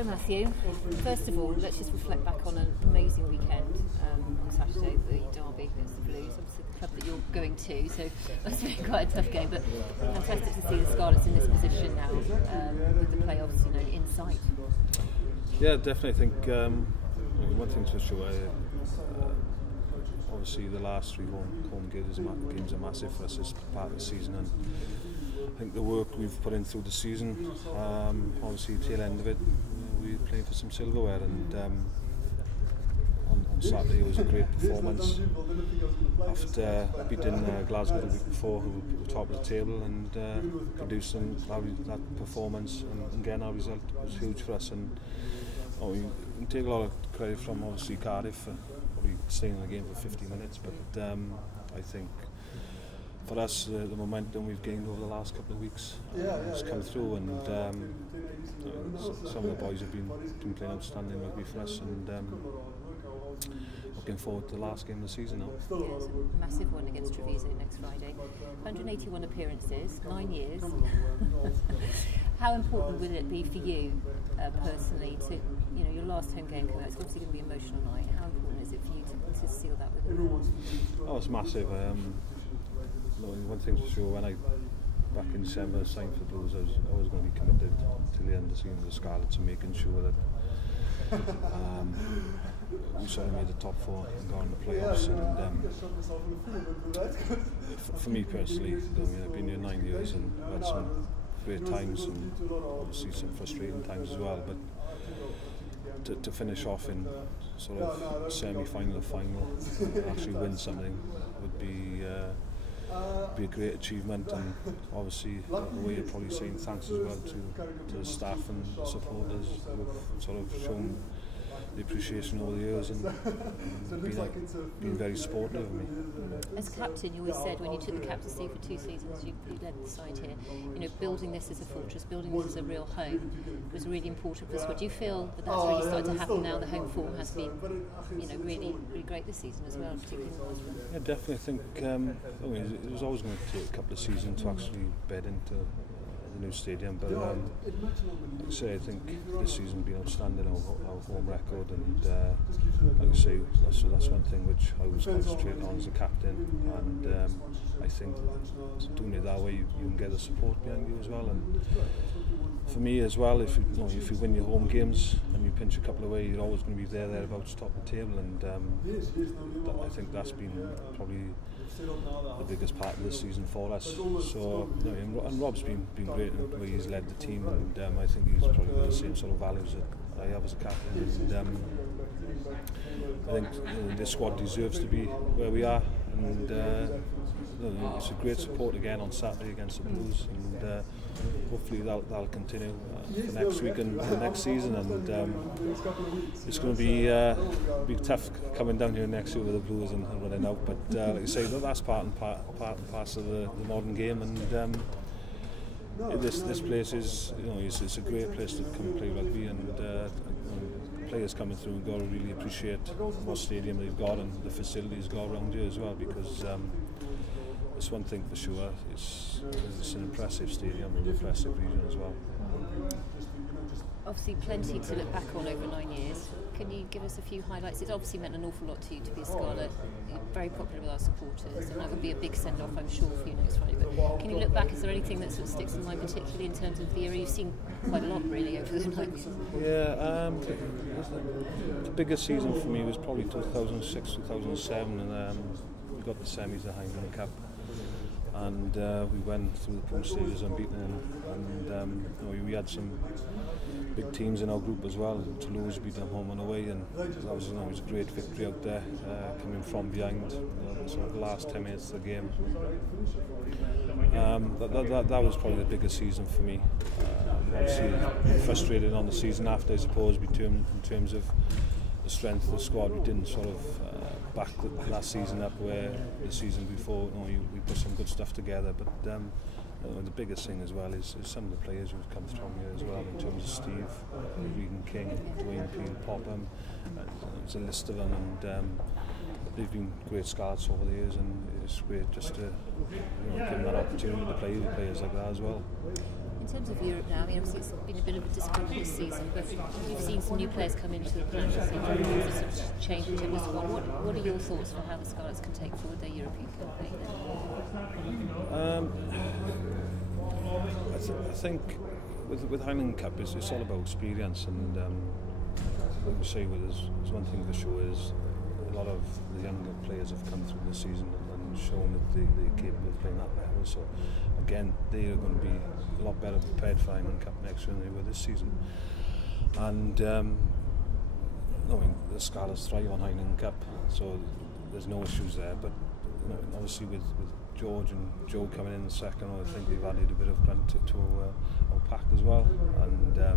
So Matthew, first of all, let's just reflect back on an amazing weekend on Saturday, the derby against the Blues, obviously the club that you're going to, so that's been quite a tough game, but fantastic to see the Scarlets in this position now with the playoffs, in sight. Yeah, definitely. I think one thing's for sure. Obviously, the last three home games are massive for us as part of the season, and I think the work we've put in through the season, obviously tail end of it, we were playing for some silverware, and on Saturday it was a great performance after beating Glasgow the week before, who were top of the table, and producing that performance, and again our result was huge for us, and we can take a lot of credit from obviously Cardiff for probably staying in the game for 50 minutes, but I think for us, the momentum we've gained over the last couple of weeks has come through, and some of the boys have been playing outstanding rugby for us, and looking forward to the last game of the season now. Yes, a massive one against Treviso next Friday. 181 appearances, 9 years. How important will it be for you personally to, your last home game coming out? It's obviously going to be an emotional night. How important is it for you to seal that with them? Oh, it's massive. One thing's for sure, when I back in December signed for the Blues, I was going to be committed till the end of the season with the Scarlets, and making sure that we sort of made the top four and got in the playoffs. And for me personally, I've been here 9 years and had some great times and obviously some frustrating times as well, but to finish off in sort of semi-final or final, actually win something would be a great achievement, and obviously the way you're probably saying thanks as well to the staff and the supporters who've sort of shown the appreciation over the years and been very supportive of me. As captain, you always said when you took the captaincy for 2 seasons, you led the side here, building this as a fortress, building this as a real home was really important for us. Do you feel that that's really started to happen now? The home form has been really great this season as well, particularly in the last run. Yeah, definitely. I think it was always going to take a couple of seasons to actually bed into the new stadium, but like I say, I think this season's been outstanding, our home record, and like I say, that's one thing which I was concentrating on as a captain, and I think doing it that way you can get the support behind you as well. And for me as well, if you win your home games and you pinch a couple away, you're always going to be thereabouts top of the table, and I think that's been probably the biggest part of this season for us. So, and Rob's been great in the way he's led the team, and I think he's probably got the same sort of values that I have as a captain. And I think this squad deserves to be where we are, and it's a great support again on Saturday against the Blues, and hopefully that'll continue for next week and the next season. And it's going to be tough coming down here next year with the Blues and running out, but like I say, that's part and parcel of the modern game, and this place is it's a great place to come and play rugby, and players coming through have got to really appreciate what stadium they've got and the facilities got around here as well, because it's one thing for sure, it's an impressive stadium and an impressive region as well. Obviously plenty to look back on over 9 years. Can you give us a few highlights? It's obviously meant an awful lot to you to be a Scarlet. You're very popular with our supporters, and that would be a big send-off, I'm sure, for you next Friday. But can you look back, is there anything that sort of sticks in mind, particularly in terms of the era? You've seen quite a lot really over the 9 years. Yeah, the biggest season for me was probably 2006, 2007, and we got the semis of the Heineken Cup. And we went through the pool stages unbeaten, and we had some big teams in our group as well. Toulouse beat them home and away, and that was it was a great victory out there, coming from behind sort of the last 10 minutes of the game. That was probably the biggest season for me. Obviously frustrated on the season after, I suppose, in terms of the strength of the squad. We didn't sort of back the last season up where the season before we put some good stuff together, but the biggest thing as well is some of the players who've come from here as well, in terms of Steve, Regan King, Dwayne Peel, Popham, it's a list of them, and they've been great Scarlets over the years, and it's great just to give them that opportunity to play with players like that as well. In terms of Europe now, I mean, obviously it's been a bit of a disappointment this season, but you've seen some new players come into the production scene, there's a sort of change in terms of squad. What are your thoughts for how the Scarlets can take forward their European campaign? I think with Highland Cup, it's all about experience, and like we say, there's one thing for sure is a lot of the younger players have come through the season and shown that they're capable of playing that level. So again, they are going to be a lot better prepared for Highland Cup next year than they were this season. And I mean, the Scarlets thrive on Highland Cup, so there's no issues there. But obviously with George and Joe coming in the second, I think they've added a bit of grunt to our pack as well, and a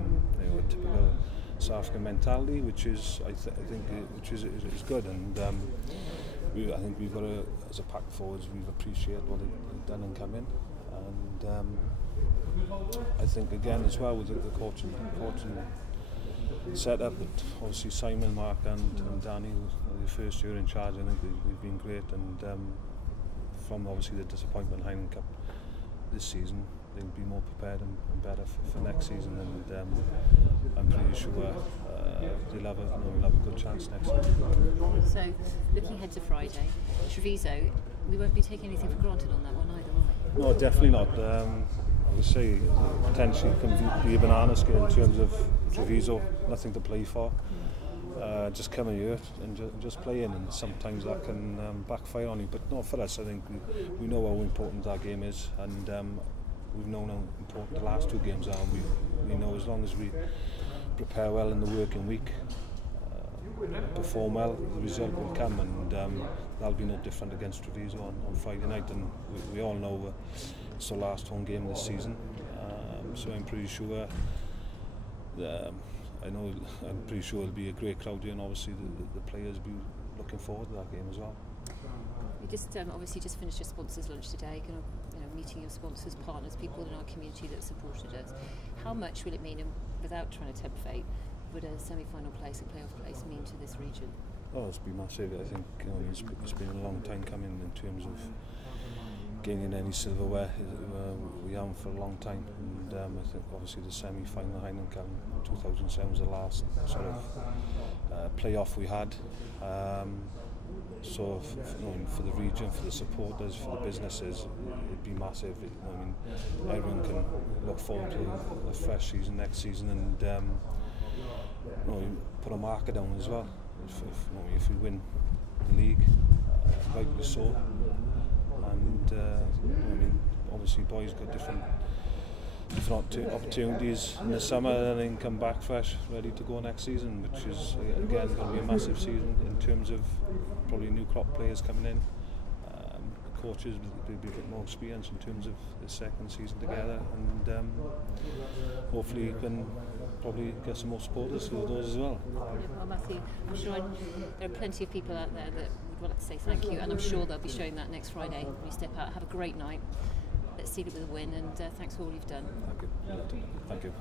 typical South African mentality, which is I think which is good, and I think we've got to, as a pack forwards, we've appreciated what they've done and come in, and I think again as well with the coaching set up, that obviously Simon, Mark and Danny, the first year in charge, I think they've been great, and from obviously the disappointment in Highland Cup this season, they'll be more prepared and better for next season, and I'm pretty sure they'll have a good chance next season. So, looking ahead to Friday, Treviso, we won't be taking anything for granted on that one either, will we? No, definitely not. I would say potentially can be a banana skin in terms of Treviso, nothing to play for. Just come here and just play in, and sometimes that can backfire on you. But no, for us, I think we know how important that game is, and we've known how important the last two games are. We know as long as we prepare well in the working week, perform well, the result will come, and that'll be no different against Treviso on Friday night. And we all know it's the last home game of the season, so I'm pretty sure. I'm pretty sure it'll be a great crowd here, and obviously the players will be looking forward to that game as well. You just obviously just finished your sponsors lunch today, meeting your sponsors, partners, people in our community that supported us. How much will it mean, and without trying to tempt fate, would a semi-final place, a playoff place, mean to this region? Oh, it's been massive. I think it's been a long time coming in terms of gaining any silverware. We haven't for a long time, and I think obviously the semi-final Highland Cup in 2007 was the last sort of playoff we had. So for the region, for the supporters, for the businesses, it'd be massive. Everyone can look forward to a fresh season next season, and put a marker down as well. If we win the league, rightly so. And obviously boys got different opportunities in the summer, and then come back fresh, ready to go next season, which is again going to be a massive season in terms of probably new crop players coming in. The coaches will be a bit more experienced in terms of the second season together, and hopefully you can probably get some more supporters through those as well. Well, Matthew, I'm sure there are plenty of people out there that would like to say thank you, and I'm sure they'll be showing that next Friday when you step out. Have a great night. Let's seal it with a win, and thanks for all you've done. Thank you. Thank you.